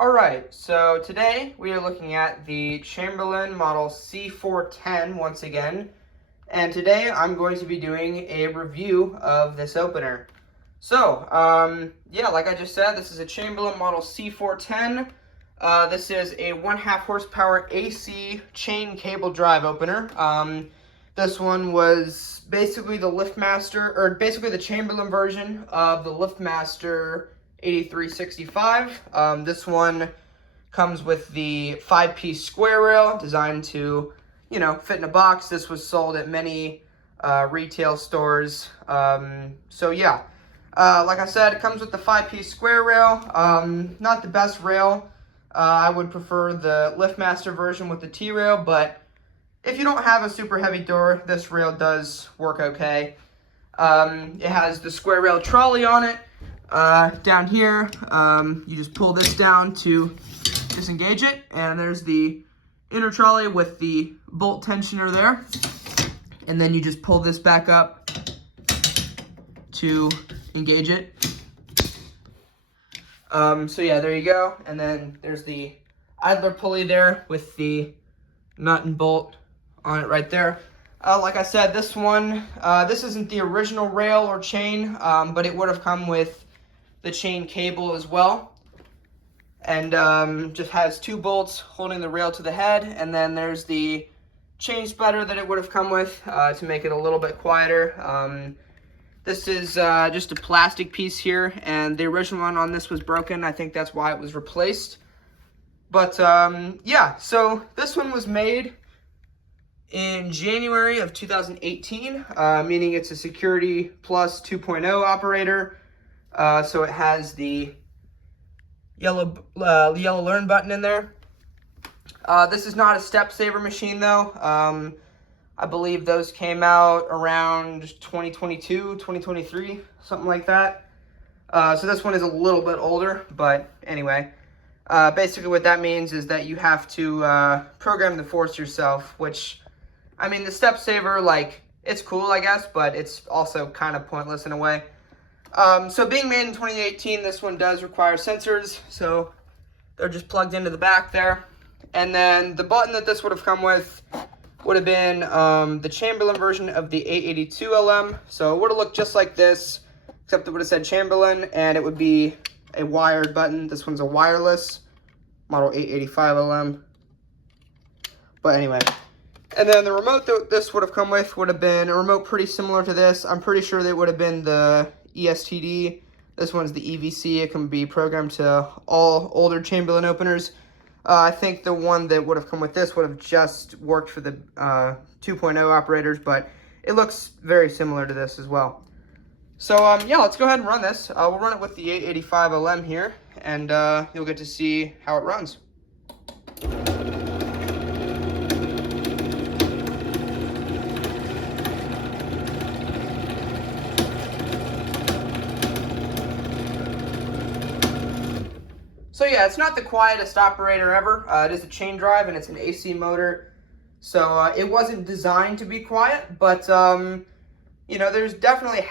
Alright, so today we are looking at the Chamberlain model C410 once again, and today I'm going to be doing a review of this opener. So, yeah, like I just said, this is a Chamberlain model C410. This is a 1.5 horsepower AC chain cable drive opener. This one was basically the LiftMaster, or basically the Chamberlain version of the LiftMaster 8365. This one comes with the 5-piece square rail designed to, fit in a box. This was sold at many retail stores. So yeah, like I said, it comes with the 5-piece square rail. Not the best rail. I would prefer the LiftMaster version with the T-rail, but if you don't have a super heavy door, this rail does work okay. It has the square rail trolley on it. Down here, you just pull this down to disengage it, and there's the inner trolley with the bolt tensioner there, and then you just pull this back up to engage it. So yeah, there you go, and then there's the idler pulley there with the nut and bolt on it right there. Like I said, this one, this isn't the original rail or chain, but it would have come with the chain cable as well, and just has 2 bolts holding the rail to the head, and then there's the chain spreader that it would have come with to make it a little bit quieter. This is just a plastic piece here, and the original one on this was broken. I think that's why it was replaced. But yeah, so this one was made in January of 2018, meaning it's a Security Plus 2.0 operator. So it has the yellow learn button in there. This is not a step saver machine though. I believe those came out around 2022, 2023, something like that. So this one is a little bit older, but anyway. Basically what that means is that you have to program the force yourself, which, I mean, the step saver, like, it's cool, I guess, but it's also kind of pointless in a way. So being made in 2018, this one does require sensors, so they're just plugged into the back there. And then the button that this would have come with would have been the Chamberlain version of the 882LM. So it would have looked just like this, except it would have said Chamberlain, and it would be a wired button. This one's a wireless, model 885LM. But anyway. And then the remote that this would have come with would have been a remote pretty similar to this. I'm pretty sure they would have been the ESTD. This one's the EVC. It can be programmed to all older Chamberlain openers. I think the one that would have come with this would have just worked for the 2.0 operators, but it looks very similar to this as well. So yeah, let's go ahead and run this. We'll run it with the 885LM here, and you'll get to see how it runs. So yeah, it's not the quietest operator ever. It is a chain drive and it's an AC motor, so it wasn't designed to be quiet. But there definitely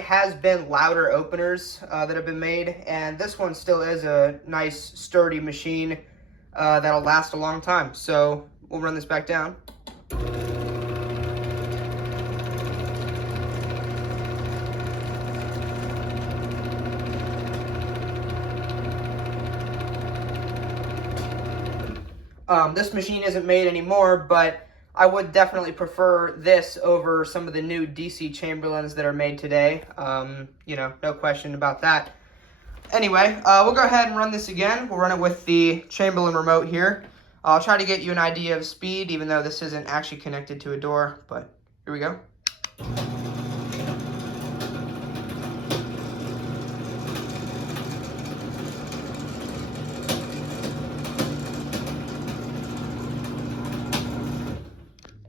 has been louder openers that have been made, and this one still is a nice sturdy machine that'll last a long time. So we'll run this back down. This machine isn't made anymore, but I would definitely prefer this over some of the new DC Chamberlains that are made today. No question about that. Anyway, we'll go ahead and run this again. We'll run it with the Chamberlain remote here. I'll try to get you an idea of speed, even though this isn't actually connected to a door, but here we go.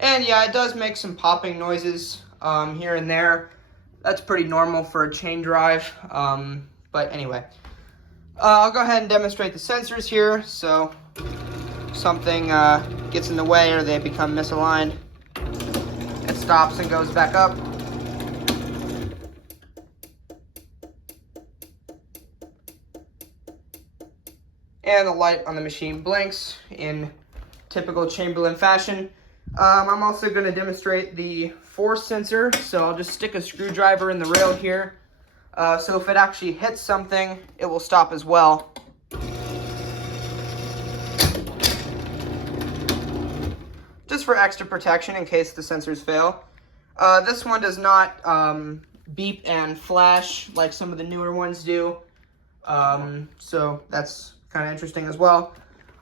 And yeah, it does make some popping noises here and there. That's pretty normal for a chain drive. But anyway, I'll go ahead and demonstrate the sensors here. So something gets in the way or they become misaligned, it stops and goes back up. and the light on the machine blinks in typical Chamberlain fashion. I'm also going to demonstrate the force sensor, so I'll just stick a screwdriver in the rail here. So if it actually hits something, it will stop as well. Just for extra protection in case the sensors fail. This one does not beep and flash like some of the newer ones do. So that's kind of interesting as well.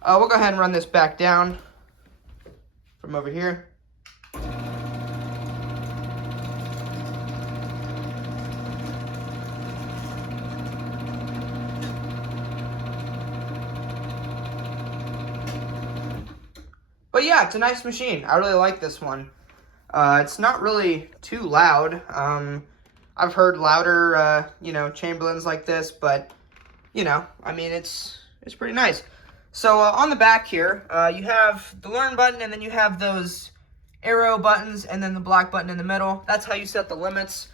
We'll go ahead and run this back down from over here. But yeah, it's a nice machine. I really like this one. It's not really too loud. I've heard louder, Chamberlains like this, but, I mean, it's pretty nice. So on the back here, you have the learn button, and then you have those arrow buttons, and then the black button in the middle. That's how you set the limits.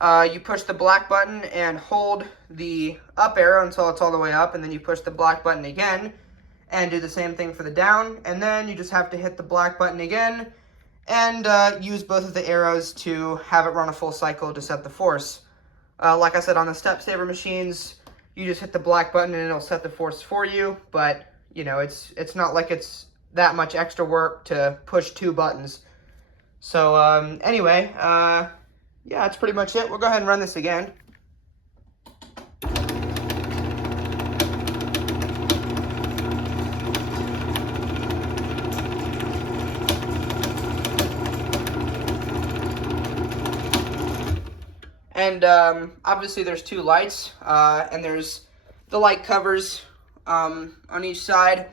You push the black button and hold the up arrow until it's all the way up, and then you push the black button again and do the same thing for the down, and then you just have to hit the black button again and use both of the arrows to have it run a full cycle to set the force. Like I said, on the step saver machines, you just hit the black button and it'll set the force for you, but it's not like it's that much extra work to push two buttons. So anyway, yeah, that's pretty much it. We'll go ahead and run this again. And obviously there's two lights, and there's the light covers on each side.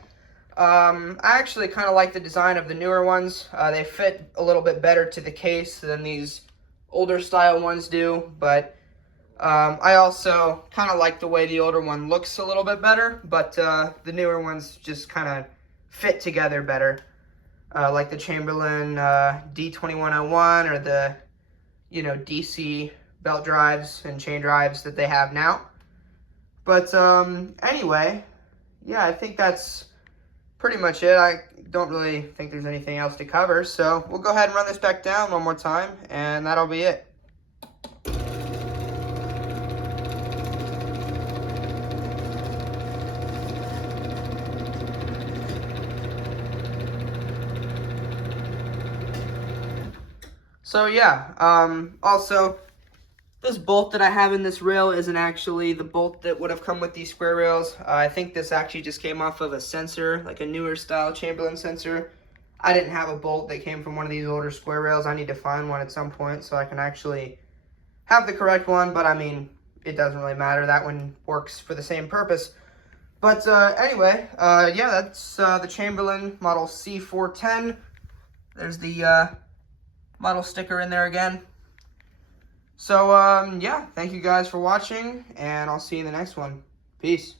I actually kind of like the design of the newer ones. They fit a little bit better to the case than these older style ones do, but I also kind of like the way the older one looks a little bit better, but the newer ones just kind of fit together better. Like the Chamberlain D2101 or the, DC belt drives and chain drives that they have now. But anyway, yeah, I think that's pretty much it. I don't really think there's anything else to cover, so we'll go ahead and run this back down one more time, and that'll be it. So yeah, also, this bolt that I have in this rail isn't actually the bolt that would have come with these square rails. I think this actually just came off of a sensor, like a newer style Chamberlain sensor. I didn't have a bolt that came from one of these older square rails. I need to find one at some point so I can actually have the correct one, but I mean, it doesn't really matter. That one works for the same purpose. But anyway, yeah, that's the Chamberlain model C410. There's the model sticker in there again. So, yeah, thank you guys for watching, and I'll see you in the next one. Peace.